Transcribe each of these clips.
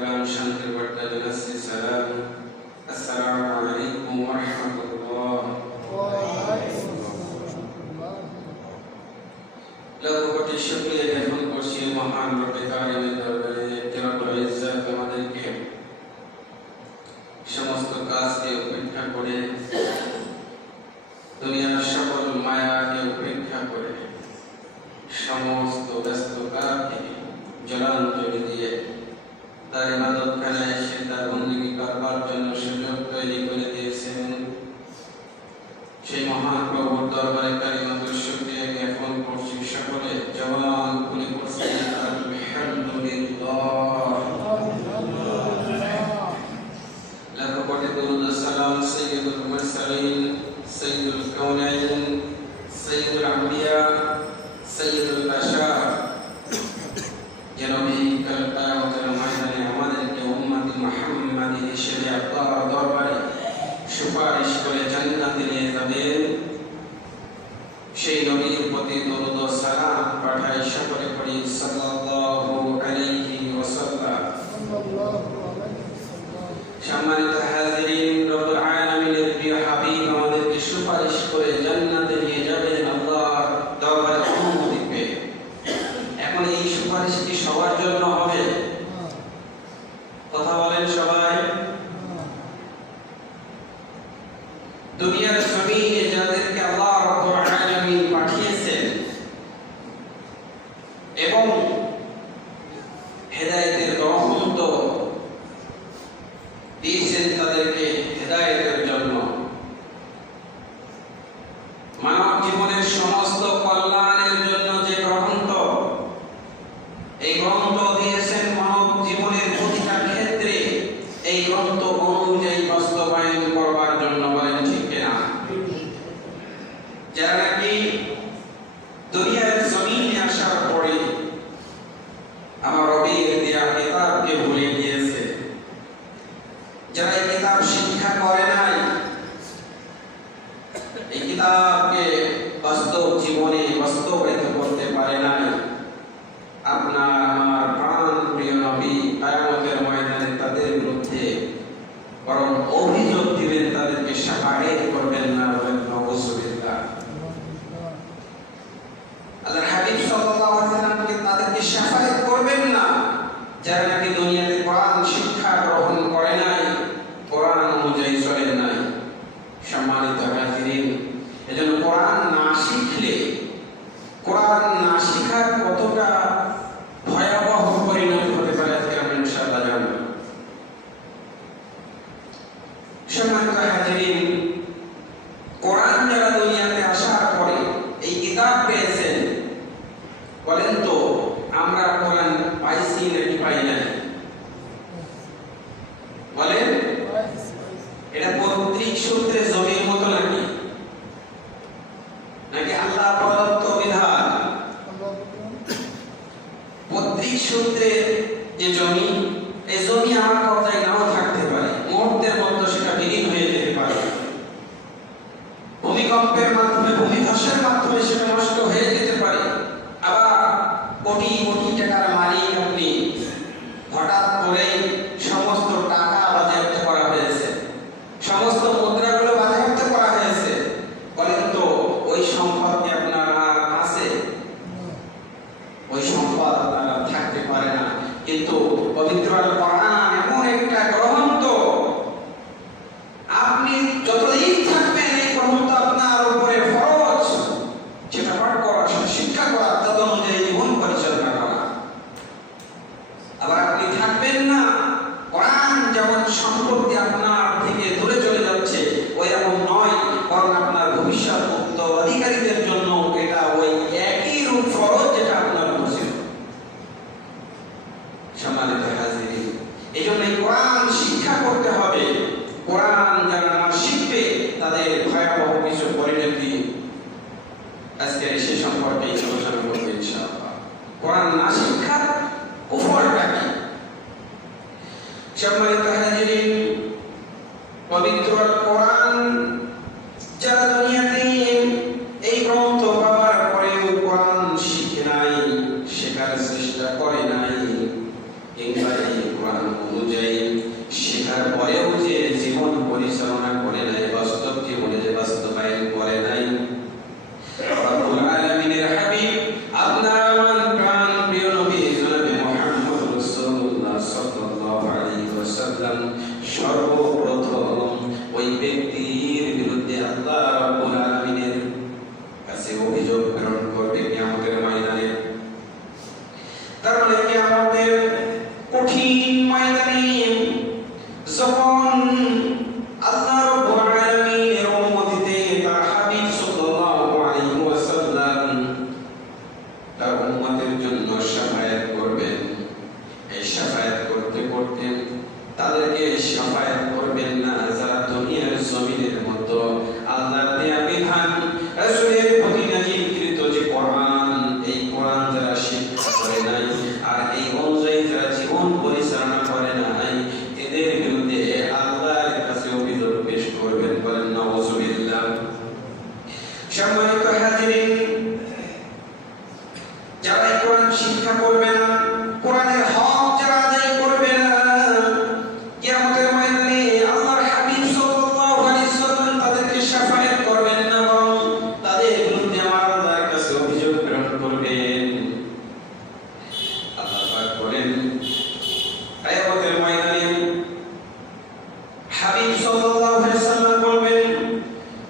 কালাম শান্তির বার্তা জানাচ্ছি সালাম। আসসালামু আলাইকুম ওয়া রাহমাতুল্লাহ। লাখো কোটি শুকরিয়া জ্ঞাপন করছি মহান রব্বে কারিমের দরবারে যে রব্বুল ইজ্জত আমাদেরকে সমস্ত কাজকে উপেক্ষা করে, দুনিয়ার সকল মায়াকে উপেক্ষা করে, সমস্ত ব্যস্ততাকে জলাঞ্জলি দিয়ে তার ইবাদতখানায় এসে তার বন্দেগী করবার জন্য সুযোগ তৈরি করে দিয়েছেন। সেই মহান প্রভুর দরবারে কালিমাতুল শুকরিয়া জ্ঞাপন করছি। সকলে জবান খুলে পড়ছি আলহামদুলিল্লাহ। লাখো কোটি দরুদ ও সালাম সাইয়্যিদুল মুরসালিন, সাইয়্যিদুল কাউনাইন, সাইয়্যিদুল আম্বিয়া, সাইয়্যিদুল বাশার যে নবী কাল কিয়ামতের ময়দানে আমাদেরকে উম্মতি মুহাম্মাদী হিসেবে আল্লাহর দরবারে সুপারিশ করে জান্নাতে নিয়ে যাবেন, সেই নবীর প্রতি দরুদ ও সালাম পাঠাই। সকলে পড়ি সাল্লাল্লাহু আলাইহি ওয়াসাল্লাম। সম্মানিত হাজিরিন, রব্বুল আলামিনের প্রিয় হাবিব আমাদেরকে সুপারিশ করে জান্নাতে নিয়ে যাবেন আল্লাহর দরবারে অনুমতি পেয়ে। এখন এই সুপারিশ কি সবার জন্য হবে? কথা বলেন সবাই। দুনিয়ার জমিনে যাদেরকে আল্লাহ রাব্বুল আলামিন পাঠিয়েছেন এবং হেদায়েতের রহমত দিয়েছেন তাদেরকে হেদায়েতের জন্য, মানব জীবনের সমস্ত কল্যাণের জন্য যে গ্রন্থ, এই গ্রন্থ দিয়েছেন মানব জীবনের প্রতিটা ক্ষেত্রে এই গ্রন্থ অনুযায়ী বাস্তবায়ন করবার জন্য। বলেন ঠিক কিনা? যারা নাকি দুনিয়ার জমিনে আসার পরে আমার রবের দেয়া কিতাবকে ভুলে গিয়েছে, যারা এই কিতাব শিক্ষা করে নাই, এই কিতাবকে বাস্তব জীবনে বাস্তবায়িত করতে পারে নাই, আপনার আমার প্রাণ প্রিয় নবী কিয়ামতের ময়দানে তাদের বিরুদ্ধে বরং অভিযোগ দিবেন, তাদেরকে শাফাআত করবেন না। নাউযুবিল্লাহ। আল্লাহর হাবিব সাল্লাল্লাহু আলাইহি ওয়াসাল্লামকে তাদেরকে শাফাআত করবেন না যারা নাকি দুনিয়াতে কোরআন শিক্ষা গ্রহণ করে নাই, কোরআন অনুযায়ী চলে নাই। সম্মানিত হাজিরিন, এজন্য কোরআন না শিখলে, কোরআন না শিখার কতটা ভয়াবহ পরিণতি হতে পারে আজকে আমরা ইনশাআল্লাহ জানব। সম্মানিত হাজিরিন, কোরআন যারা দুনিয়াতে আসার পরে এই কিতাব পেয়েছেন, বলেন তো আমরা কোরআন পাইছি নাকি পাই নাই? বলেন, এটা পৈতৃক সূত্রে জমির মতো নাকি নাকি আল্লাহ প্রদত্ত বিধান? পৈতৃক সূত্রে যে জমি, এই জমি আমার কবজায় নাও থাকতে পারে, মুহূর্তের মধ্যে সেটা বিলীন হয়ে যেতে পারে, ভূমিকম্পের মাধ্যমে, ভূমিধসের মাধ্যমে সেটা নষ্ট হয়ে যেতে পারে। আবার কোটি কোটি টাকার মালিক আপনি, হঠাৎ করে সমস্ত টাকা বাজেয়াপ্ত করা হয়েছে, সমস্ত মুদ্রাগুলো বাজেয়াপ্ত করা হয়েছে, বলেন তো ওই সম্পদ কি আপনার আর আছে? ওই সম্পদ আপনার থাকতে পারে না। কিন্তু পবিত্র আল কোরআন এমন একটা গ্রন্থ, আপনি যতদিন থাকবেন এই গ্রন্থ আপনার উপরে ফরজ, সেটা পাঠ করা, শিক্ষা করা, তদ অনুযায়ী জীবন পরিচালনা করা। আবার আপনি থাকবেন না, কোরআন যেমন সম্পত্তি আপনার থেকে দূরে চলে যাচ্ছে, ওই রকম নয়, বরং আপনার ভবিষ্যৎ উত্তরাধিকারীদের জন্য এটা ওই একই রূপ ফরজ যেটা আপনার উপর ছিল। সম্মানিত হাজিরিন, এই জন্য কোরআন শিক্ষা করতে হবে। কোরআন যারা না শিখবে তাদের ভয়াবহ কিছু পরিণতি আজকে সে সম্পর্কে আলোচনা করবো ইনশাআল্লাহ। কোরআন না শিক্ষা কুফরটা কি? সম্মানিত হাজিরিন, পবিত্র কোরআন যারা দুনিয়াতে এই গ্রন্থ পাওয়ার পরেও কোরআন শিখে নাই, শেখার চেষ্টা করে নাই, কিংবা এই কোরআন সাল্লাম সর্বপ্রথম ওই ব্যক্তির বিরুদ্ধে আল্লাহ রাব্বুল আলামিনের কাছে অভিযোগ প্রেরণ করবে কিয়ামতের ময়দানে। তার মানে কিয়ামতের কঠিন ময়দানে যখন আল্লাহ রাব্বুল আলামিনের অনুমতিতে তার হাবিব সাল্লাল্লাহু আলাইহি ওয়াসাল্লাম তার উম্মতের জন্য শাফায়াত করবেন, এই শাফায়াত করতে করতে তাদেরকে শাফায়াত করবেন না যারা দুনিয়ার জমিনের মতো আল্লাহর দেয়া বিধান রাসূলের প্রতি নাযিলকৃত যে কোরআন, এই কোরআন যারা শিক্ষা করে নাই আর এই অনুযায়ী যারা জীবন পরিচালনা করে নাই, এদের বিরুদ্ধে আল্লাহর কাছে অভিযোগ পেশ করবেন। বলেন নাউযুবিল্লাহ। সম্মানিত হাজিরিন, যারা এই কোরআন শিক্ষা করবে না, কোরআনের হক যারা আদায় করবে না, কিয়ামতের ময়দানে আল্লাহর হাবিব সাল্লাল্লাহু আলাইহি সাল্লাম তাদেরকে শাফায়াত করবেন না, বরং তাদের বিরুদ্ধে আমার আল্লাহর কাছে অভিযোগ প্রেরণ করবেন। আল্লাহ পাক বলেন, কিয়ামতের ময়দানে হাবিব সাল্লাল্লাহু আলাইহি সাল্লাম বলবেন,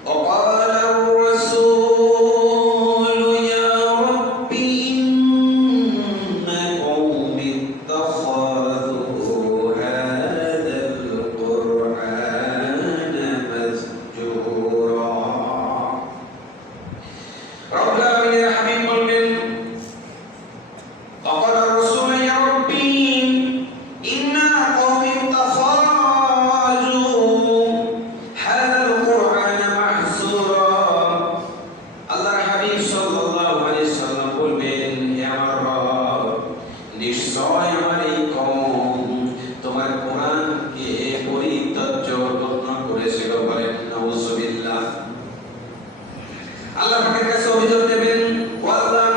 وقال الرسول يا رب إن قومي اتخذوا هذا القرآن مسجورا। رب العالمين حبيب বলবেন, وقال الرسول يا ربي إن قومي اتخذوا هذا القرآن محجورا। আল্লাহর হাবিব সাল্লাল্লাহু আলাইহি সাল্লাম বলবেন, হে আমার রব, নিশ্চয় আমার এই কওম তোমার কোরআনকে পরিত্যাজ্য করেছিল। বলেন নাউযুবিল্লাহ। আল্লাহ পাকের কাছে অভিযোগ দেবেন, ও আল্লাহ,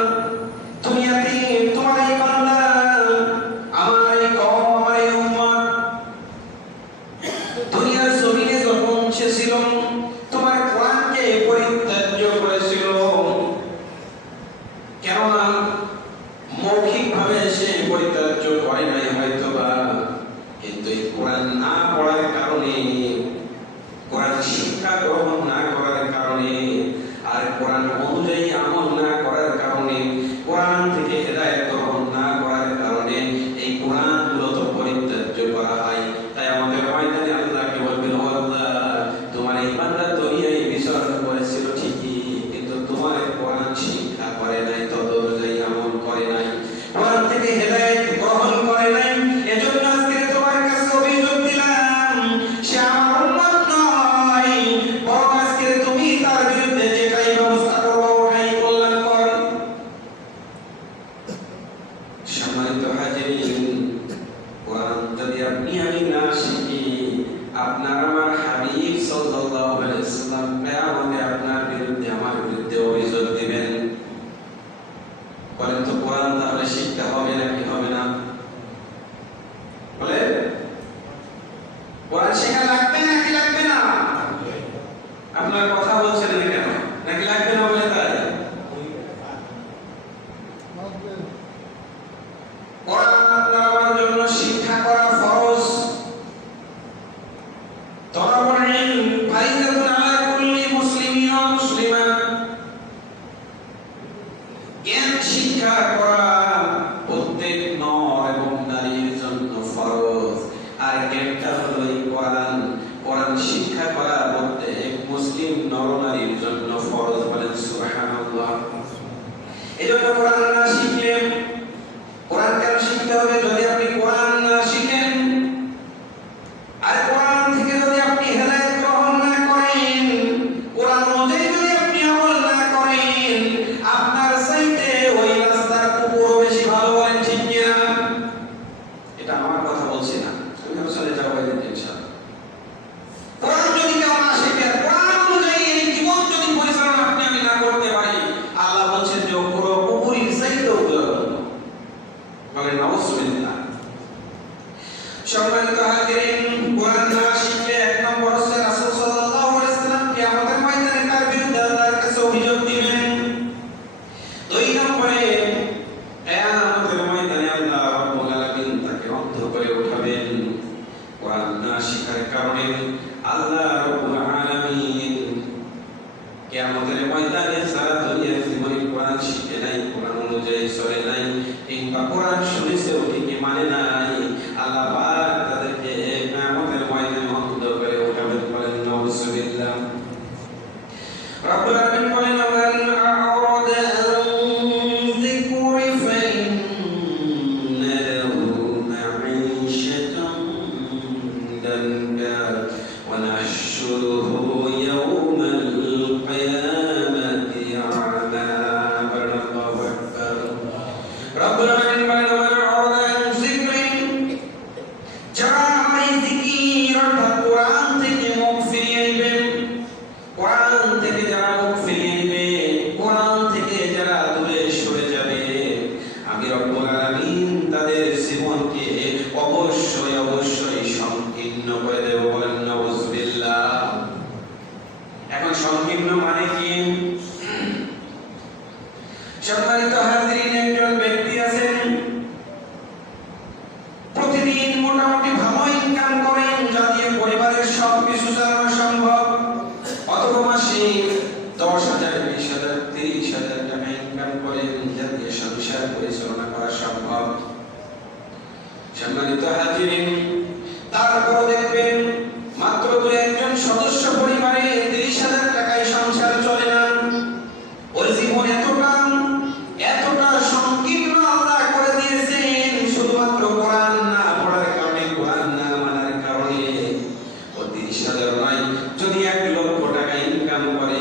দুনিয়াতে তোমার এই বান্দা, আমার এই কওম, আমার এই উম্মত দুনিয়ার জমিনে যখন সে ছিল তোমার কোরআনকে পরিত্যাজ্য করেছিল। কেননা মৌখিকভাবে সে পরিত্যাজ্য করে নাই হয়তোবা, কিন্তু এই কোরআন না পড়ার কারণে, কোরআন শিক্ষা গ্রহণ না করার কারণে, আর কোরআন অনুযায়ী আমল না করার কারণে, কোরআন থেকে হেদায়েত গ্রহণ না করার কারণে এই কোরআনগুলো তো পরিত্যাজ্য করা হয়। তাই আমাদের ময়দানে আল্লাহকে বলবেন, ও আল্লাহ, তোমার এই বান্দা দুনিয়ায় বিচরণ করেছিল ঠিকই, কিন্তু তোমার কোরআন শিক্ষা করে নাই, তত অনুযায়ী আমল করে নাই, কোরআন থেকে হেদায়েত গ্রহণ করে নাই। এজন্য আজকে তোমার কাছে অভিযোগ দিলাম, সে আমার উম্মত নয়, বরং আজকে তুমি তার বিরুদ্ধে যেটাই ব্যবস্থা করো ওটাই কল্যাণকর। সম্মানিত হাজিরিন, কোরআন যদি আপনি আমি না শিখি, আপনার আমার হাবিব সাল্লাল্লাহু আলাইহি সাল্লাম কিয়ামতে আপনার বিরুদ্ধে আমার বিরুদ্ধে অভিযোগ দিবেন। বলেন তো, কোরআন তাহলে শিখতে হবে নাকি হবে না? বলে কোরআন শেখা লাগবে নাকি লাগবে না? আপনার কথা বলছেন না কেন? নাকি লাগবে না বলে তাই? কোরআন আপনার আমার জন্য শিক্ষা করা ফরজ। তলাবুল ইলম ফারিদাতুন আলা কুল্লি মুসলিমিন ওয়া মুসলিমা। জ্ঞান শিক্ষা করা প্রত্যেক নর এবং নারীর জন্য ফরজ। আর জ্ঞানটা হলো এই কোরআন। কোরআন শিক্ষা করা প্রত্যেক মুসলিম নর নারীর জন্য ফরজ। বলেন সুবহানাল্লাহ। এজন্য কোরআন না শিখলে, কোরআন কেন শিখতে হবে? যদি আপনি কোরআন না শিখেন আর কোরআন থেকে যদি আপনি হেদায়েত গ্রহণ না করেন, কোরআন অনুযায়ী যদি আপনি আমল না করেন, আপনার চাইতে ওই রাস্তার কুকুর বেশি ভালো। বলেন ঠিক কিনা? এটা আমার কথা বলছি না, আমি আসলে যাবো ইনশাআল্লাহ। কোরআন যদি কেউ না শিখে, কোরআন অনুযায়ী এই জীবন যদি পরিচালনা আপনি আমি না করতে পারি, আল্লাহ বলছেন যে পুরো কুকুরের চাইতেও দুর্বল। বলেন নাউযুবিল্লাহ। সম্মানিত হাজিরিন, কোরআন না শিখলে এক নম্বর হচ্ছে রাসূল সাল্লাল্লাহু আলাইহি সাল্লাম কিয়ামতের ময়দানে তার বিরুদ্ধে আল্লাহর কাছে অভিযোগ দিবেন। দুই নম্বরে কিয়ামতের ময়দানে আল্লাহ রাব্বুল আলামিন তাকে অন্ধ করে উঠাবেন। কোরআন না শিখার কারণে আল্লাহ রাব্বুল আলামিন কিয়ামতের ময়দানে সারা দুনিয়ার জীবনে কোরআন শিখে নাই, কোরআন অনুযায়ী চলে নাই, কিংবা কোরআন শুনেছেও ঠিকই মানে নাই, আল্লাহ পাক তাদেরকে কিয়ামতের ময়দানে অন্ধ করে উঠাবেন। বলেন নাউযুবিল্লাহ। রব্বুল আলামিন বলেন মান আ'রাদা আন যিকরি ফাইন্না লাহু মাঈশাতান দানকা ওয়া নাহশুরুহু ইয়াওমাল কিয়ামাতি আ'মা। আল্লাহু আকবার। রব্বুল আলামিন বলেন মান আ'রাদা আন যিকরি, যারা এই যিকির অর্থাৎ কোরআন থেকে মুখ ফিরিয়ে নেবেন, কোরআন থেকে যারা মুখ ফিরিয়ে নেবে, কোরআন থেকে যারা দূরে সরে যাবে, আমি রব্বুল আলামিন তাদের জীবনকে অবশ্যই অবশ্যই সংকীর্ণ করে দেব। বলেন নাউযুবিল্লাহ। এখন সংকীর্ণ মানে কি? সম্মানিত হাজিরিন, একজন ব্যক্তি আছেন প্রতিদিন মোটামুটি ভালো ইনকাম করেন, যা দিয়ে পরিবারের সবকিছু চালানো সম্ভব, অথবা মাসে 10,000, 20,000, 30,000 টাকা ইনকাম করেন, যা দিয়ে সংসার পরিচালনা করা সম্ভব। সম্মানিত হাজিরিন, তারপর দেখবেন মাত্র 2-1 সদস্য পরিবারে 30,000 টাকায় সংসার চলে না। ওর জীবন এতটা সংকীর্ণ আল্লাহ করে দিয়েছেন, শুধুমাত্র কোরআন না পড়ার কারণে, কোরআন না মানার কারণে। ও 30,000 নয়, যদি 1,00,000 টাকা ইনকাম করে,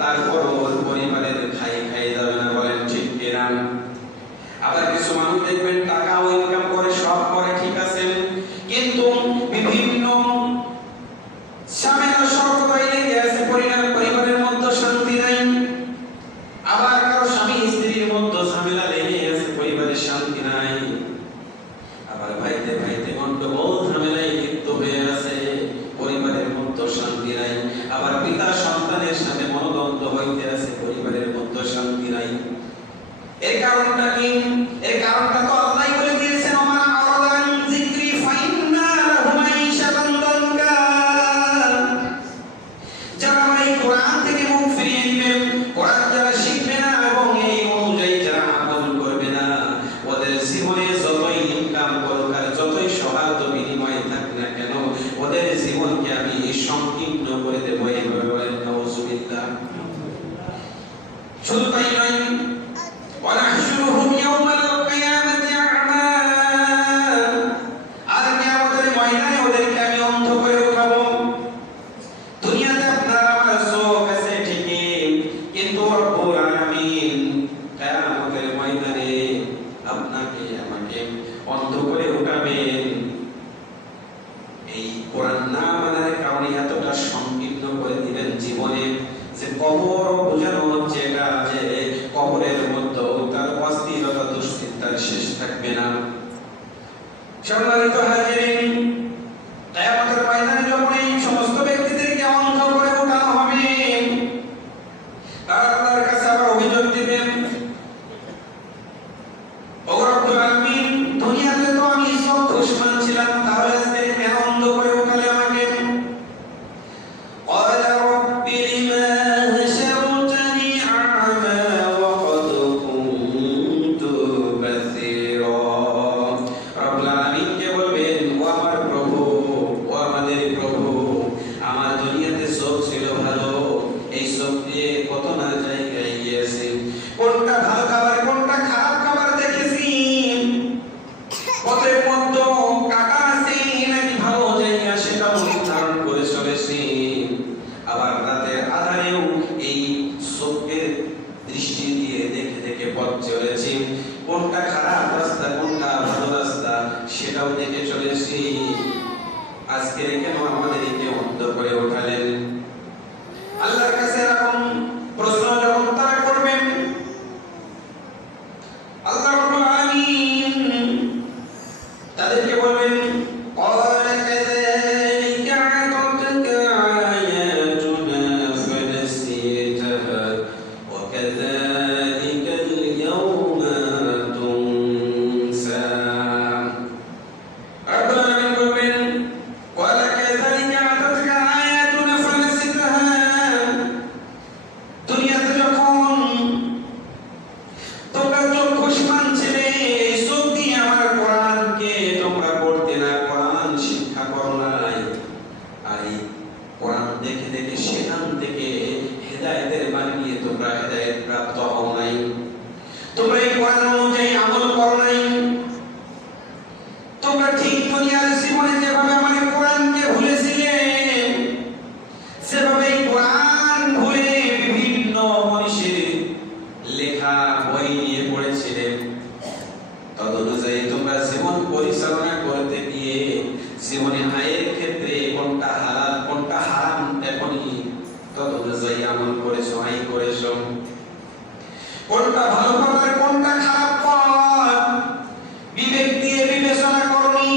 তারপর ওর পরিবারের খাই যাবে না। বলেন ঠিক কিনা? আবার কিছু মানুষ দেখবেন টাকাও ইনকাম করে, সব করে, ঠিক আছে, কিন্তু বিভিন্ন ঝামেলা সর্বদাই লেগে আছে, পরিবারের মধ্যে শান্তি নাই। আবার কারো স্বামী স্ত্রীর মধ্যে ঝামেলা লেগে আছে, পরিবারের শান্তি নাই। আবার ভাইতে গন্ডগোল ঝামেলায় লিপ্ত হয়ে আছে, পরিবারের মধ্যে শান্তি নাই। আবার পিতা সন্তানের সাথে মনোদ্বন্দ্ব হইতে আছে, পরিবারের মধ্যে শান্তি নাই। এর কারণটা কি? এর কারণটা তো আল্লাহই বলে দিয়েছেন, ওমান আ'রাদা আন যিকরি ফাইন্না লাহু মাঈশাতান দানকা। যারা এই কোরআন থেকে মুখ ফিরিয়ে নেবে, কোরআন যারা শিখবে না এবং এই অনুযায়ী যারা আমল করবে না, ওদের জীবনে যতই ইনকাম করুক আর যতই সহায়তা বিনিময় থাক না কেন, ওদের জীবনকে আমি সংকীর্ণ করে দেব। এইভাবে বলেন নাউযুবিল্লাহ। শুধু তাই নয়, ওয়া নাহশুরুহুম ইয়াওমাল কিয়ামাতি আ'মা। আর কিয়ামতের ময়দানে ওদেরকে আমি অন্ধ করে উঠাবো। দুনিয়াতে আপনার আমার চোখ আছে ঠিকই, কিন্তু রব্বুল আলামিন কিয়ামতের ময়দানে আপনাকে আমাকে অন্ধ করে উঠাবেন। এই কোরআন না মানার কারণে এতটা সংকীর্ণ করে দিবেন জীবনে, যে কবর বোঝানো হচ্ছে এটা, যে কবরের মধ্যে তার অস্থিরতা দুশ্চিন্তার শেষ থাকবে না। সম্মানিত হাজিরিন, কিয়ামতের ময়দানে যখন এই সমস্ত ব্যক্তিদেরকে অন্ধ করে উঠানো হবে, তারা আল্লাহর কাছে আবার অভিযোগ দিবেন, ও রব্বুল আলামিন, দুনিয়াতে তো আমি সব দুশমন ছিলাম, তাহলে আজকে কেন অন্ধ করে উঠালে আমাকে? قال رب لما حشرتني أعمى وقد كنت بصيرا। রব্বুল আলামিন কে বলবেন, ও আমার প্রভু, ও আমাদের প্রভু, আমার দুনিয়াতে চোখ ছিল ভালো, এই চোখ দিয়ে কত না জায়গায় গিয়েছি, কোনটা ভালো খাবার কোনটা খারাপ খাবার দেখেছি, পথের মধ্যে কাটা আছে নাকি ভালো জায়গা সেটাও নির্ধারণ করে চলেছি। আবার রাতের আধারেও এই চোখের দৃষ্টি দিয়ে দেখে দেখে পথ চলেছি, কোনটা খারাপ রাস্তা কোনটা ভালো রাস্তা সেটাও দেখে চলেছি। আজকে কেন আমাদেরকে অন্ধ করে উঠালেন? আল্লাহর কাছে এরকম প্রশ্ন যখন তারা করবেন, আল্লাহ রাব্বুল আলামিন তাদেরকে বলবেন, قال كذلك أتتك آياتنا فنسيتها وكذلك اليوم تنسى। ربنا بلبن قال জীবনে আয়ের ক্ষেত্রে কোনটা হালাল কোনটা হারাম এখনই তদনুযায়ী আমল করেছো, আয় করেছো, কোনটা ভালো পথ আর কোনটা খারাপ পথ বিবেক দিয়ে বিবেচনা করনি।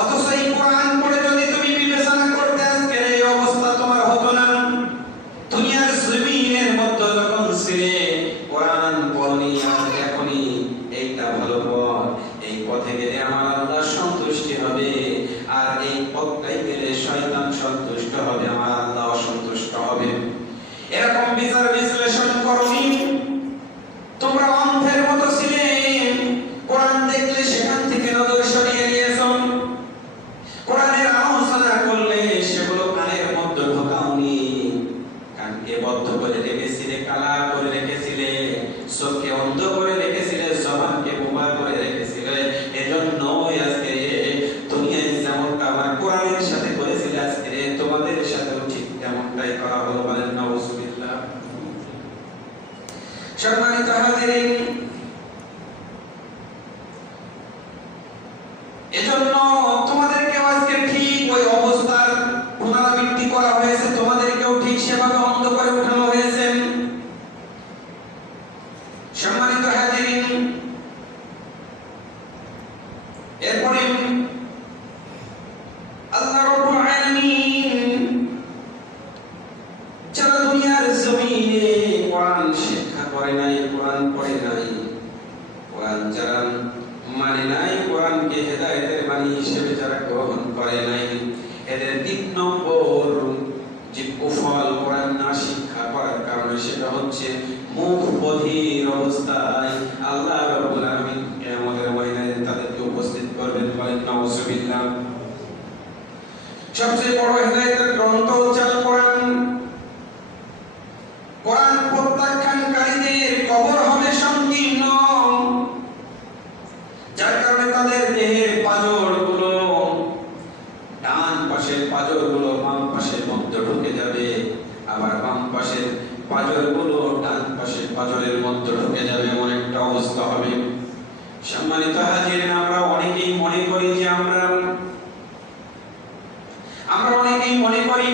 অথচ এই কোরআন পড়ে যদি তুমি বিবেচনা করতে আজকে এই অবস্থা তোমার হতো না। দুনিয়ার জমিনের মধ্যে যখন ছিলে কোরআন পড়নি আর এখনই এইটা ভালো পথ, এই পথে গেলে আমার আল্লাহ সন্তুষ্টি হবে, আর এই পথটাই গেলে শয়তান সন্তুষ্ট হবে, আমার আল্লাহ অসন্তুষ্ট হবে। এরকম বিচার বিশ্লেষণ করনি। তোমরা অন্ধের মতো ছিলে, কোরআন দেখলে সেখান থেকে নজর সরিয়ে নিয়েছো, কোরআনের আলোচনা করলে সেগুলো কানের মধ্যে ঢোকাওনি, কানকে বদ্ধ করে রেখেছিলে, কালা করে রেখেছিলে, চোখকে অন্ধ করে রেখেছিলে, জবানকে বোমা করে রেখেছিলে। এজন্য আজকে দুনিয়ায় যেমনটা আমার কোরআনের সাথে করেছিলে আজকে তোমাদের সাথেও ঠিক তেমনটাই করা হলো। বলেন নাউজুবিল্লাহ। সম্মানিত হাজিরিন, এজন্য তোমাদেরকেও আজকে ঠিক ওই অবস্থার পুনরাবৃত্তি করা হয়েছে, তোমাদেরকেও ঠিক সেভাবে অন্ধ করে উঠানো হয়েছে। সম্মানিত হাজিরিন, এরপরে আল্লাহ রাব্বুল আলামিন যারা দুনিয়ার জমিনে কোরআন শিক্ষা করে নাই, কোরআন পড়ে নাই, কোরআন যারা মানে নাই, কোরআনকে হেদায়েতের বাণী হিসেবে যারা গ্রহণ করে নাই, এদের ৩ নম্বর যে কুফল কোরআন না শিক্ষা করার কারণে সেটা হচ্ছে মুখ বধির অবস্থায় আল্লাহ রাব্বুল আলামিন কিয়ামতের ময়দানে তাদেরকে উপস্থিত করবেন। বলেন নাউজুবিল্লাহ। সবচেয়ে বড় হেদায়েতের গ্রন্থ হচ্ছে আল কোরআন। কোরআন প্রত্যাখ্যানকারীদের কবর হবে সংকীর্ণ, যার কারণে তাদের দেহের পাঁজরগুলো, ডান পাশের পাঁজরগুলো বাম পাশের মধ্যে ঢুকে যাবে, আবার বাম পাশের পাঁজরগুলো ডান পাশের পাঁজরের মধ্যে ঢুকে যাবে, এমন একটা অবস্থা হবে। সম্মানিত হাজিরিন, আমরা অনেকেই মনে করি যে আমরা অনেকেই মনে করি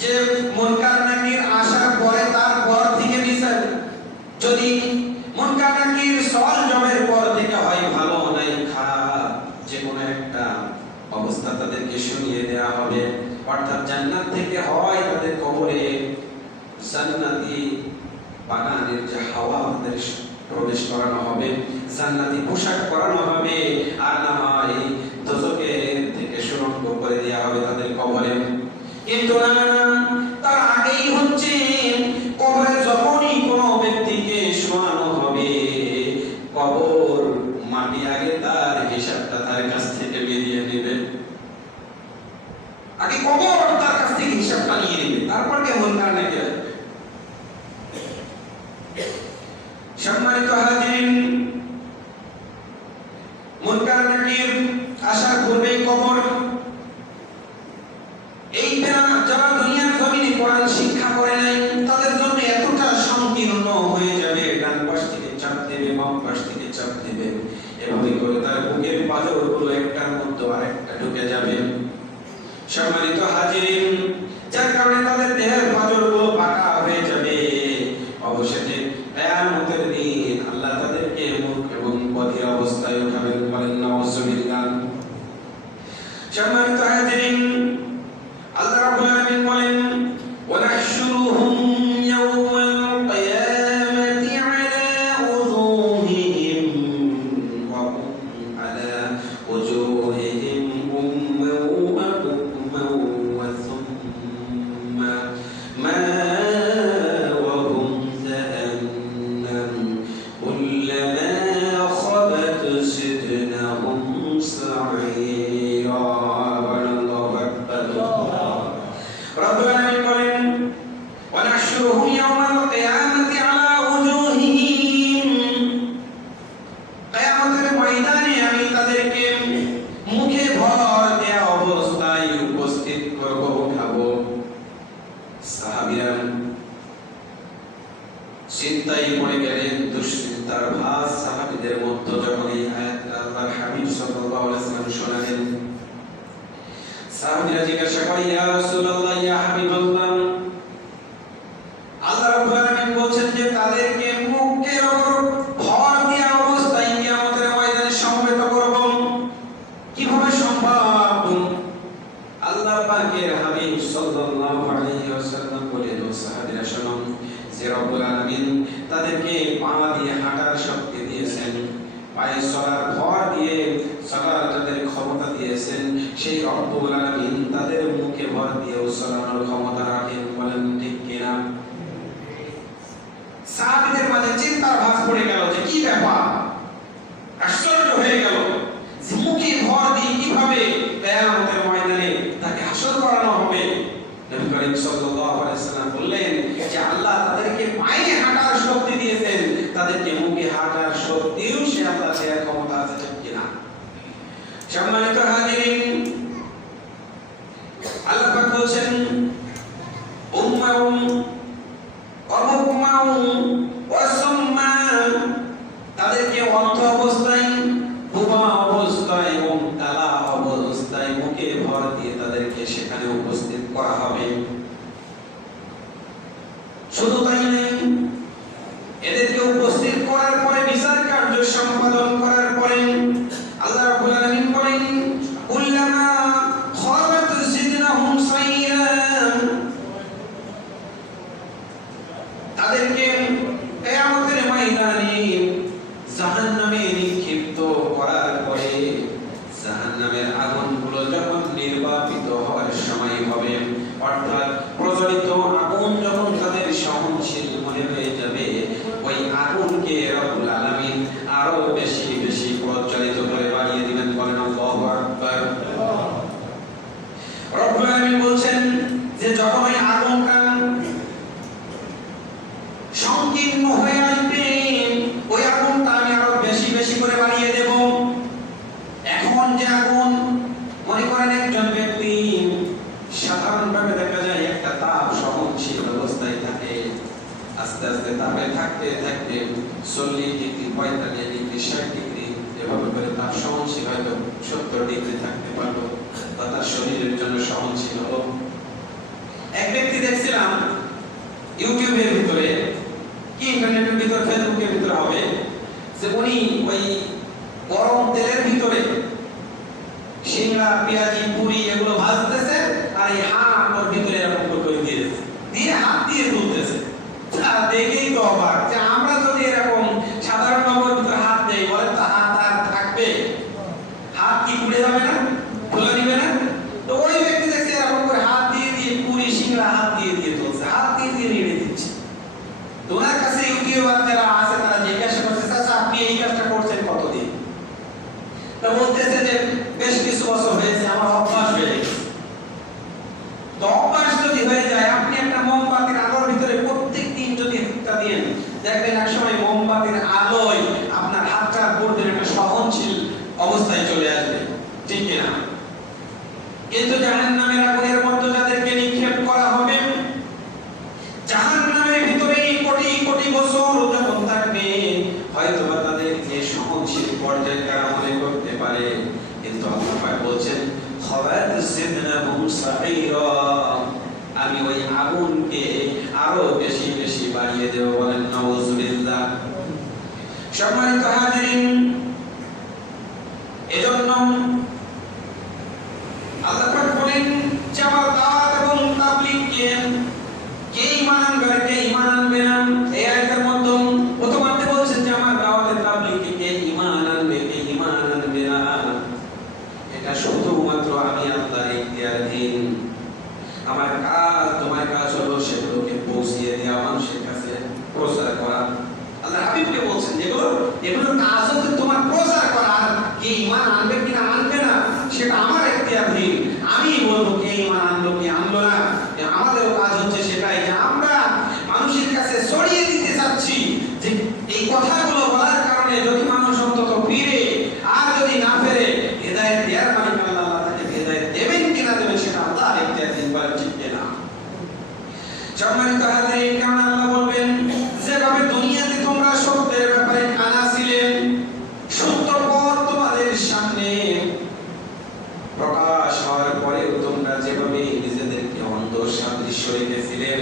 যে মুনকার নাকির আসার পরে তারপর থেকে বিচার, যদি মুনকার নাকির সওয়াল জমের পর থেকে হয় ভালো নাই খারাপ, যে কোনো একটা অবস্থা তাদেরকে শুনিয়ে দেওয়া হবে। অর্থাৎ জান্নাত থেকে হয় তাদের কবরে জান্নাতি বাগানের যে হাওয়া তাদের প্রবেশ করানো হবে, জান্নাতি পোশাক পরানো হবে, আর না হয় দোজখের থেকে সুরঙ্গ করে দেওয়া হবে তাদের কবরে। কিন্তু না, তার আগেই হচ্ছে কবরে যখনই কোনো ব্যক্তিকে শোয়ানো হবে, কবর মাটি আগে তার হিসাবটা তার কাছ থেকে বেরিয়ে নেবে। আগে কবর তার কাছ থেকে হিসাবটা নিয়ে নেবে, তারপর কেমন কার নাকি আসবে। সম্মানিত হাজিরিন, মুনকার নাকির আসার পূর্বে কবর, এই যারা দুনিয়ার জমিনে কোরআন শিক্ষা করে নাই তাদের জন্য এতটা সংকীর্ণ হয়ে যাবে, ডান পাশ থেকে চাপ দেবে, বাম পাশ থেকে চাপ দেবে, এভাবে করে তার বুকের পাঁজরগুলো একটার মধ্যে আরেকটা ঢুকে যাবে। সম্মানিত হাজিরিন, যার কারণে তাদের দেহের পাঁজরগুলো বাঁকা হয়ে যাবে। অবশেষে কিয়ামতের দিন আল্লাহ তাদেরকে মুখ এবং বধির অবস্থায় উঠাবেন। বলেন নাউজুবিল্লাহ। সম্মানিত হাজিরিন, আল্লাহ রাব্বুল আলামিন বলেন ওয়ানাহশুরুহুম ইয়াওমাল কিয়ামাতি আলা উযুহিহিম ওয়া হুম আলা উযুহিহিম উম্মান ওয়া বুকমান ওয়া সুম্মা মাওয়াহুম জাহান্নাম কুল্লামা খাবাত জিদনাহুম সা'ীরা। রব্বুল আলামিন বলেন ওয়ানাহশুরুহুম ইয়াওমাল কিয়ামাতি আলা উযুহিহিম, কিয়ামতের ময়দানে আমি তাদেরকে মুখে ভর দেয়া অবস্থায় উপস্থিত করব, উঠাবো। সাহাবীরা চিন্তায় পড়ে গেলেন, দুশ্চিন্তার ভাঁজ সাহাবীদের মধ্যে যখন এই আয়াতটা আল্লাহর হাবিব সাল্লাল্লাহু আলাইহি ওয়াসাল্লাম শোনালেন। সাহাবীরা জিজ্ঞাসা করে, ইয়া রাসূলুল্লাহ, ইয়া হাবিবাল্লাহ, আল্লাহ রাব্বুল আলামিন বলছেন যে তাদেরকে মুখের উপর ভর দেওয়া অবস্থায় কিয়ামতের ময়দানে সমবেত করব, কিভাবে সম্ভব? আল্লাহ পাকের হাবিব সাল্লাল্লাহু আলাইহি ওয়াসাল্লাম বলেন, ও সাহাবীরা শুনুন, যে রব্বুল আলামিন তাদেরকে পা দিয়ে হাঁটার শক্তি দিয়েছেন, পায়ে চলার ভর দিয়ে চলার তাদের ক্ষমতা দিয়েছেন, সেই রব্বুল আলামিন তাদের মুখে ভর দিয়ে চলানোর ক্ষমতা রাখেন। বলেন ঠিক কিনা? সাহাবীদের মাঝে চিন্তার ভাঁজ পড়ে গেল যে কি ব্যাপার, আশ্চর্য হয়ে গেল যে মুখে ভর দিয়ে কিভাবে কিয়ামতের ময়দানে তাকে হাসর করানো হবে। নবী করিম সাল্লাল্লাহু আলাইহি ওয়াসাল্লাম বললেন যে আল্লাহ তাদেরকে পায়ে হাঁটার শক্তি দিয়েছেন, তাদেরকে মুখে হাঁটার শক্তিও সে আল্লাহ দেওয়ার ক্ষমতা আছে, ঠিক কিনা? সম্মানিত হাজিরিন, আল্লাহ পাক বলেন, উম্মাউম ওয়াবুকমাউম ওয়াসাম্মা, তাদেরকে অন্ধ অবস্থায়, বোবা অবস্থায় এবং তালা অবস্থায় মুখে ভর দিয়ে তাদেরকে সেখানে উপস্থিত করা হবে। শুধু তাই নয়, এদেরকে উপস্থিত করার পরে বিচার কার্য সম্পাদন করার পরে আল্লাহ রাব্বুল আলামিন বলেন, কুল্লামা খাবাত জিদনাহুম সাইয়্যা, তাদেরকে কিয়ামতের ময়দানে জাহান্নামে নিক্ষিপ্ত করার পরে জাহান্নামের আগুনগুলো যখন নির্বাপিত হওয়ার সময় হবে, অর্থাৎ প্রজ্বলিত আগুন যখন তাদের সহনশীল মনে হয়ে যাবে, ওই আগুনকে রব্বুল আলামিন আরো বেশি বেশি প্রজ্বলিত করে বাড়িয়ে দিবেন। বলেন আল্লাহু আকবার। রব্বুল আলামিন বলছেন যে যখন ওই আগুনটা সংকীর্ণ হয়ে আসবে, ওই আগুনটা আমি আরো বেশি বেশি করে বাড়িয়ে দেব। এখন যে আগুন, মনে করেন একজন ব্যক্তি সাধারণভাবে দেখা যায় একটা তাপ সহনশীল অবস্থায় থাকে, আস্তে আস্তে তাপে থাকতে থাকতে 40 ডিগ্রি, 45 ডিগ্রি, 60 ডিগ্রি এভাবে করে তাপ সহনশীল হয়তো 70 ডিগ্রি থাকতে পারলো, বা তার শরীরের জন্য সহনশীল হলো। এক ব্যক্তি দেখছিলাম ইউটিউবের ভিতরে কি ইন্টারনেটের ভিতর, ফেসবুকের ভিতরে হবে, যে উনি ওই গরম তেলের ভিতরে সিংড়া, পেঁয়াজি, পুরি এগুলো ভাজতেছে, আর এই হাত ওর ভিতরে এরকম করে দিয়েছে, দিয়ে হাত দিয়ে তুলতেছে। দেখেই তো অবাক যে আমরা যদি এরকম সাধারণ নগর ভিতরে হাত দেই, বলেন তো হাত আর থাকবে? হাত কি পুড়ে যাবে না? খোলা নিবে না? তো ওই ব্যক্তি দেখছে এরকম করে হাত দিয়ে দিয়ে পুরি, সিংড়া হাত দিয়ে দিয়ে তুলছে, হাত দিয়ে দিয়ে নেড়ে দিচ্ছে। তোমার কাছে ইউটিউবার যারা আছে তারা জিজ্ঞাসা করছে, চাচা আপনি এই কাজটা করছেন কতদিন? তো বলতেছে যে বেশ কিছু বছর হয়েছে, আমার অভ্যাস হয়ে গেছে। তো অভ্যাস যদি হয়ে যায়, আপনি একটা মোমবাতির আলোর ভিতরে প্রত্যেকদিন যদি হাতটা দেন, দেখবেন একসময় মোমবাতির আলোয় আপনার হাতটা পড়বে, একটা সহনশীল অবস্থায় চলে আসবে, ঠিক কিনা? কিন্তু জাহান্নামের আগুনের মধ্যে যাদেরকে নিক্ষেপ করা হবে, জাহান্নামের ভিতরে কোটি কোটি বছর যখন থাকবে, হয়তো বা তাদেরকে সহনশীল পর্যায়ে তারা মনে করতে পারে, কিন্তু আল্লাহ পাক বলছেন, খাবাত জিদনাহুম সাইরা, আমি ওই আগুনকে আরো বেশি বেশি বাড়িয়ে দেব। বলেন নাউযুবিল্লাহ। সম্মানিত হাজিরিন, এজন্য আল্লাহ পাক বলেন যে আমার দাওয়াত এবং তাবলীগকে কে ঈমান আনবে আর কে ঈমান আনবে না, এই আয়াতের মধ্যে প্রথমার্ধে বলছেন যে আমার দাওয়াতের তাবলীগকে কে ঈমান আনবে, কে ঈমান আনবে না, এটা শুধুমাত্র আমি আল্লাহর ইখতিয়ারাধীন। আমার কাজ, তোমার কাজ হলো সেগুলোকে পৌঁছিয়ে দেওয়া, মানুষের কাছে প্রচার করা। আল্লাহ হাবিবকে বলছেন এগুলোর কাজ হচ্ছে তোমার প্রচার করা, কে ঈমান আনবে কিনা আনবে না সেটা আমার ইখতিয়ারাধীন। আমি বলবো কে ঈমান আনলো কি আনলো না, আমাদের কাজ হচ্ছে সেটাই, যে আমরা মানুষের কাছে ছড়িয়ে দিতে চাচ্ছি যে এই কথাগুলো বলার কারণে যদি মানুষ অন্তত ফিরে, আর যদি না ফিরে, হেদায়েত দেওয়ার মালিক আল্লাহ, তাকে হেদায়েত দেবেন কিনা দেবেন সেটা আল্লাহ ইখতিয়ারাধীন। বলেন ঠিক কিনা? সম্মানিত হাজিরিন, কারণ আল্লাহ বলবেন যেভাবে দুনিয়াতে তোমরা সত্যের ব্যাপারে কানা ছিলে, সত্য পথ তোমাদের সামনে প্রকাশ হওয়ার পরেও তোমরা যেভাবে নিজেদেরকে অন্ধ সাদৃশ্য রেখেছিলেন,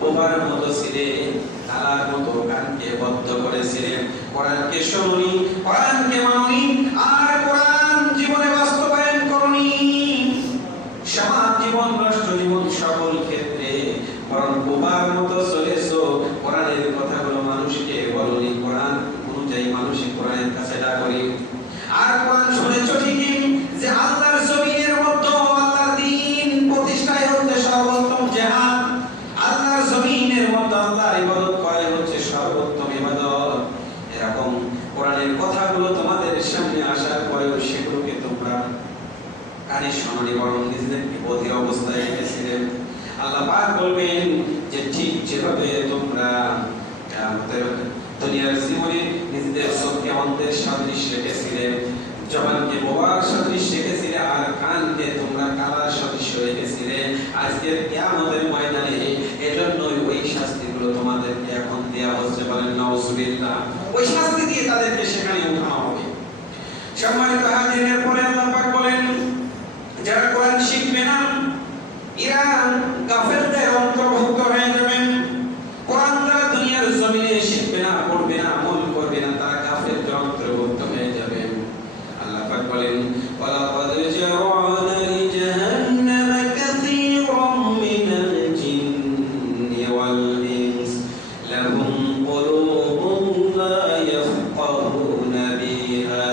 বোবার মতো ছিলেন, তালার মতো কানকে বদ্ধ করেছিলেন, কোরআনকে শুনুনি, কোরআনকে মানুনি, আর কোরআন জীবনে বাস্তবায়ন করুনি। সমাজ জীবন, রাষ্ট্র জীবন, সকল ক্ষেত্রে বরং বোবার মতো চলেছো। কোরআনের কথাগুলো মানুষকে বলনি, কোরআন অনুযায়ী মানুষের কোরআনের কাছে ডাকনি। আর কোরআন শুনেছো ঠিকই যে আল্লাহর জমিনের মধ্যে আল্লাহর দ্বীন প্রতিষ্ঠায় হচ্ছে সর্বোত্তম জিহাদ, আল্লাহর জমিনের মধ্যে আল্লাহর ইবাদত করা হচ্ছে সর্বোত্তম ইবাদত। এরকম কোরআনের কথাগুলো তোমাদের সামনে আসার পরেও সেগুলোকে তোমরা কানে শোনোনি, বরং নিজেদেরকে বধির অবস্থায় রেখেছিলেন। আল্লাহ পাক বলবেন যে ঠিক যেভাবে তোমরা দুনিয়ার জীবনে নিজেদের চোখকে অন্ধের সাদৃশ্য রেখেছিলে, জবানকে বোবার সাদৃশ্য রেখেছিলে, আর কানকে তোমরা কালার সাদৃশ্য রেখেছিলে, আজকের কিয়ামতের ময়দানে এজন্যই ওই শাস্তিগুলো তোমাদেরকে এখন দেয়া হচ্ছে। বলেন নাউজুবিল্লাহ। ওই শাস্তি দিয়ে তাদেরকে সেখানে উঠানো হবে। সম্মানিত হাজিরের পরে আল্লাহ পাক বলেন, যারা কোরআন শিখবে না এরা কাফেরদের অন্তর্ভুক্ত হয়ে যাবেন। কোরআন যারা দুনিয়ার জমিনে শিখবে না, পড়বে না, আমল করবে না, তারা কাফেরদের অন্তর্ভুক্ত হয়ে যাবে। আল্লাহ পাক বলেন, ওয়ালাকাদ জারা'না লিজাহান্নামা কাসীরাম মিনাল জিন্নি ওয়াল ইনস লাহুম কুলুবুন লা ইয়াফকাহুনা বিহা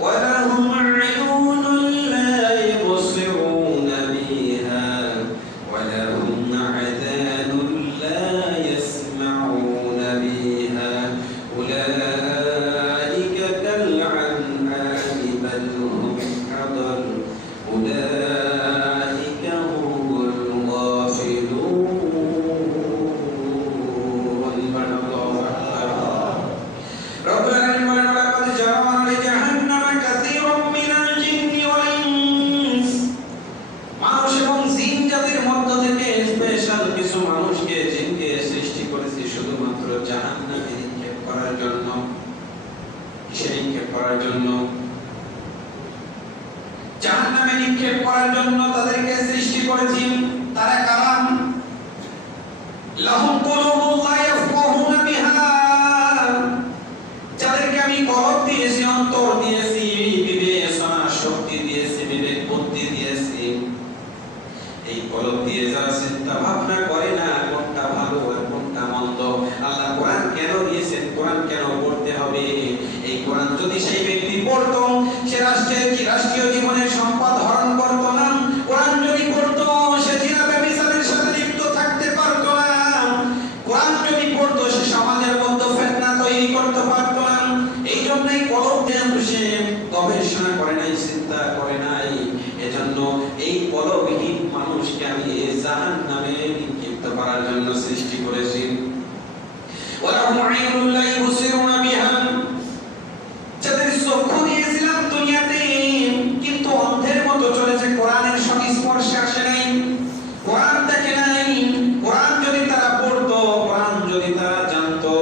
ওয়া লাহুম আ'য়ুনুন লা يبصرون بها ولهم آذان لا يسمعون بها أولئك كالأنعام بل هم أضل أولئك هم الغافلون. رب العالمين ولقد جرى لجهنم كثير من الجن والإنس. মানুষ এবং জিন জাতির মধ্য থেকে স্পেশাল কিছু মানুষকে, জিনকে সৃষ্টি করেছি শুধুমাত্র জাহান্নামে নিক্ষেপ করার জন্য। কিসে নিক্ষেপ করার জন্য? জাহান্নামে নিক্ষেপ করার জন্য তাদেরকে সৃষ্টি করেছি। তারা কারা? লাহুম কুলুবুন লা ইয়াফকাহুনা বিহা, যাদেরকে আমি কলব দিয়েছি, অন্তর দিয়েছি, বিবেচনা শক্তি দিয়েছি, বিবেক বুদ্ধি দিয়েছি। এই কলব দিয়ে যারা চিন্তা ভাবনা করে না কোনটা ভালো আর কোনটা মন্দ, আল্লাহ কোরআন কেন দিয়েছেন, কোরআন কেন পড়তে হবে, এই কোরআন যদি সেই ব্যক্তি পড়তো সে রাষ্ট্রীয় জীবনের সম্পদ হরণ করতো না। কোরআন যদি পড়তো সে জিনা ব্যভিচারের সাথে লিপ্ত থাকতে পারতো না। কোরআন যদি পড়তো সে সমাজের মধ্যে ফিতনা তৈরি করতে পারতো না। এই জন্যই কলব দিয়ে সে গবেষণা করে নাই, চিন্তা করে নাই। এজন্য এই কলবহীন মানুষকে আমি জাহান্নামে নিক্ষিপ্ত করার জন্য সৃষ্টি করেছি। ওয়ালাহুম আ'য়ুনুন লা ইবসিরুনা বিহা, যাদের চক্ষু দিয়েছিলাম দুনিয়াতে কিন্তু অন্ধের মতো চলেছে, কোরআনের সংস্পর্শে আসে নাই, কোরআন দেখে নাই। কোরআন যদি তারা পড়তো, কোরআন যদি তারা জানতো,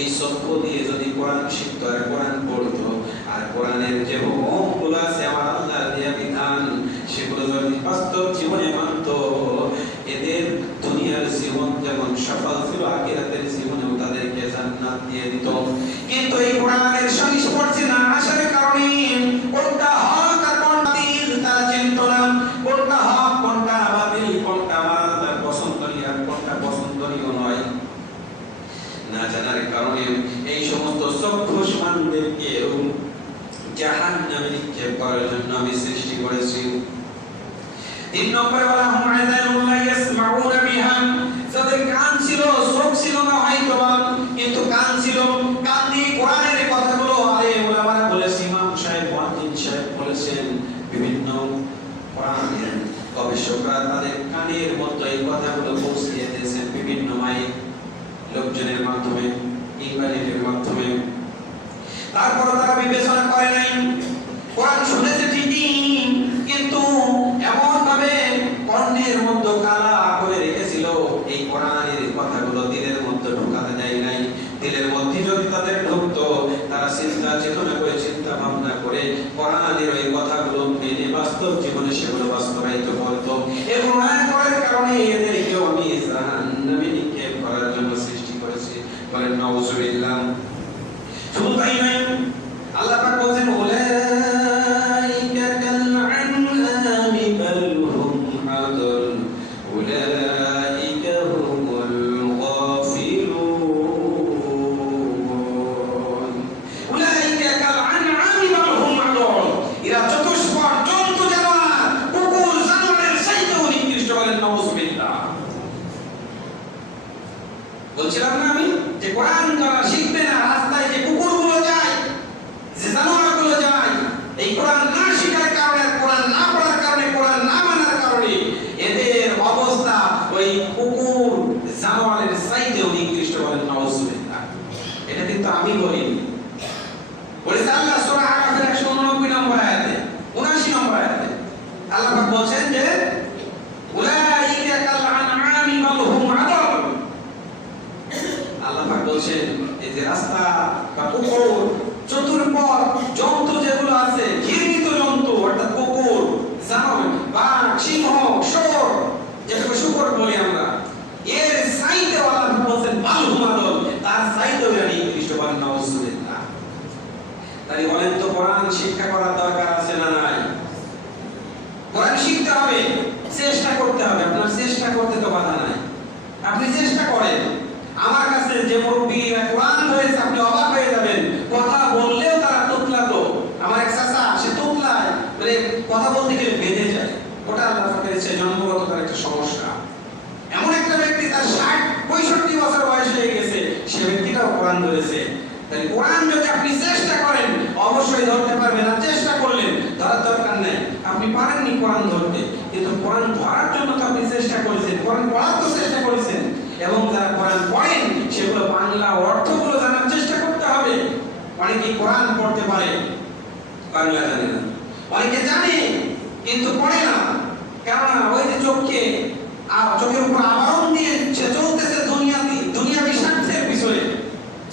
এই চক্ষু দিয়ে যদি কোরআন শিখতো আর কোরআন পড়তো, আর কোরআনের যে হুকুমগুলো আছে আমার আল্লাহর দেয়া বিধান, সেগুলো যদি বাস্তব জীবনে মানতো, এদের দুনিয়ার জীবন যেমন সফল ছিল, আখিরাতের জীবনেও তাদেরকে জান্নাত দিয়ে দিত। কিন্তু এই কোরআনের সংস্পর্শে না আসার কারণে কোনটা হক আর কোনটা বাতিল তারা চিনত না। কোনটা হক, কোনটা বাতিল, কোনটা আমার আল্লাহর পছন্দনীয় আর কোনটা পছন্দনীয় নয়, না জানার কারণে এই সমস্ত চক্ষুষ্মানদেরকে জাহান্নামে নিক্ষেপ করার জন্য আমি সৃষ্টি করেছি। 3 নম্বরে বলা হুম আযানুন লা ইয়াসমাউনা বিহা, যাদের কান ছিল, চোখ ছিল না হয়তো, কিন্তু কান ছিল, কান দিয়ে কোরআনের কথাগুলো আরে ওলামারা বলেছেন, ইমাম সাহেব, মুয়াজ্জিন সাহেব বলেছেন, বিভিন্ন কোরআনের গবেষকরা তাদের কানের মধ্যে এই কথাগুলো পৌঁছিয়ে দিয়েছেন বিভিন্ন মাইক লোকজনের মাধ্যমে, ইন্টারনেটের মাধ্যমে। তারপর তারা বিবেচনা করে নাই, কোরআন শুনেছে ঠিকই কিন্তু এমন ভাবে কর্ণের মধ্যে কালা করে রেখেছিল, এই কোরআনের কথাগুলো দিলের মধ্যে ঢোকাতে দেয় নাই। দিলের মধ্যে যদি তাদের ঢুকতো, তারা চিন্তা চেতনা করে, চিন্তা ভাবনা করে কোরআনের ওই কথাগুলো মেনে বলেন নাউজুবিল্লাহ। শুধু তাই নয়, আল্লাহ পাক বলেন উলাইকা কাল আনআমি বাল হুম আদল উলাইকা হুমুল গাফিলুন। উলাইকা কাল আনআমি বাল হুম আদল, এরা চতুষ্পদ জন্তু জানোয়ার, কুকুর জানোয়ারের চাইতেও নিকৃষ্ট। বলেন নাউজুবিল্লাহ। বলছিলাম না আমি যে কোরআন যারা শিখবে না, রাস্তায় যে কুকুরগুলো যায়, যে জানোয়ারগুলো যায়, এই কোরআন না শিখার কারণে, কোরআন না পড়ার কারণে, কোরআন না মানার কারণে এদের অবস্থা ওই কুকুর জানোয়ারের চাইতেও নিকৃষ্ট। বলেন নাউজুবিল্লাহ। এটা কিন্তু আমি বলিনি, বলেছে আল্লাহ সূরা আরাফের 189 নম্বর আয়াতে, 79 নম্বর আয়াতে আল্লাহ পাক বলেন যে উলাইকা কাল আনআমি বাল হুম আদল। আল্লাহ পাক বলেন এই যে রাস্তা বা কুকুর, চতুর্পদ জন্তু যেগুলো আছে, ঘৃণিত জন্তু অর্থাৎ কুকুর, জানোয়ার, বাঘ, সিংহ, শুকর, যেটাকে শুকর বলি আমরা, এর চাইতে আল্লাহ পাক বলেন বাল হুম আদল, তার চাইতেও এরা নিকৃষ্ট। বলেন নাউজুবিল্লাহ। তাই বলেন তো কোরআন শিক্ষা করার দরকার আছে না নাই? কোরআন শিখতে হবে, চেষ্টা করতে হবে। আপনার চেষ্টা করতে তো বাধা নাই, আপনি চেষ্টা করেন। আমার কাছে যে মুরব্বীরা কোরআন ধরেছে, আপনি অবাক হয়ে যাবেন, কথা বললেও তারা তুতলাতো। আমার এক চাচা, সে তুতলায়, মানে কথা বলতে গেলে বেঁধে যায়। ওটা আল্লাহ পাকের জন্মগত তার একটা সমস্যা। এমন একটা ব্যক্তি, তার 60-65 বছর বয়স হয়ে গেছে, সে ব্যক্তিটাও কোরআন ধরেছে। তাই কোরআন যদি আপনি চেষ্টা করেন অবশ্যই ধরতে পারবেন। আর চেষ্টা করলেন, ধরার দরকার নেই। আপনি পারেননি কোরআন ধরতে, কিন্তু কোরআন ধরার জন্য তো আপনি চেষ্টা করেছেন, কোরআন পড়ার তো চেষ্টা করেছেন। এবং যারা কোরআন পড়েন সেগুলো বাংলা অর্থগুলো জানার চেষ্টা করতে হবে। অনেকে কোরআন পড়তে পারে, বাংলা জানে না। অনেকে জানে কিন্তু পড়ে না, কেননা ওই যে চোখের উপর আবরণ দিয়ে সে চলতেছে দুনিয়াবি স্বার্থের পিছনে,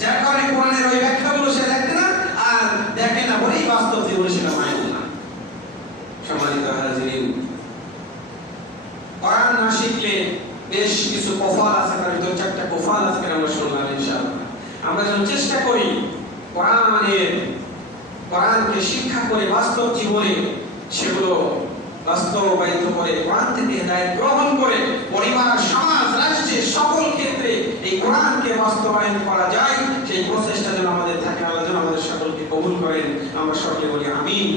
যার কারণে কোরআনের ওই ব্যাখ্যাগুলো সে দেখে না, আর দেখে না বলেই বাস্তব জীবনে সেটা মানে না। সম্মানিত হাজিরিন, কোরআন না শিখলে বেশ কিছু কফল আছে, তার ভিতর 4টা কফল আজকে আমরা শুনলাম। ইনশাআল্লাহ আমরা যেন চেষ্টা করি কোরআনকে শিক্ষা করে বাস্তব জীবনে সেগুলো বাস্তবায়িত করে, কোরআন থেকে হেদায়েত গ্রহণ করে পরিবার, সমাজ, রাষ্ট্রে সকল ক্ষেত্রে এই কোরআনকে বাস্তবায়ন করা যায়, সেই প্রচেষ্টা যেন আমাদের থাকে। আল্লাহ যেন আমাদের সকলকে কবুল করেন। আমরা সকলে বলি আমিন।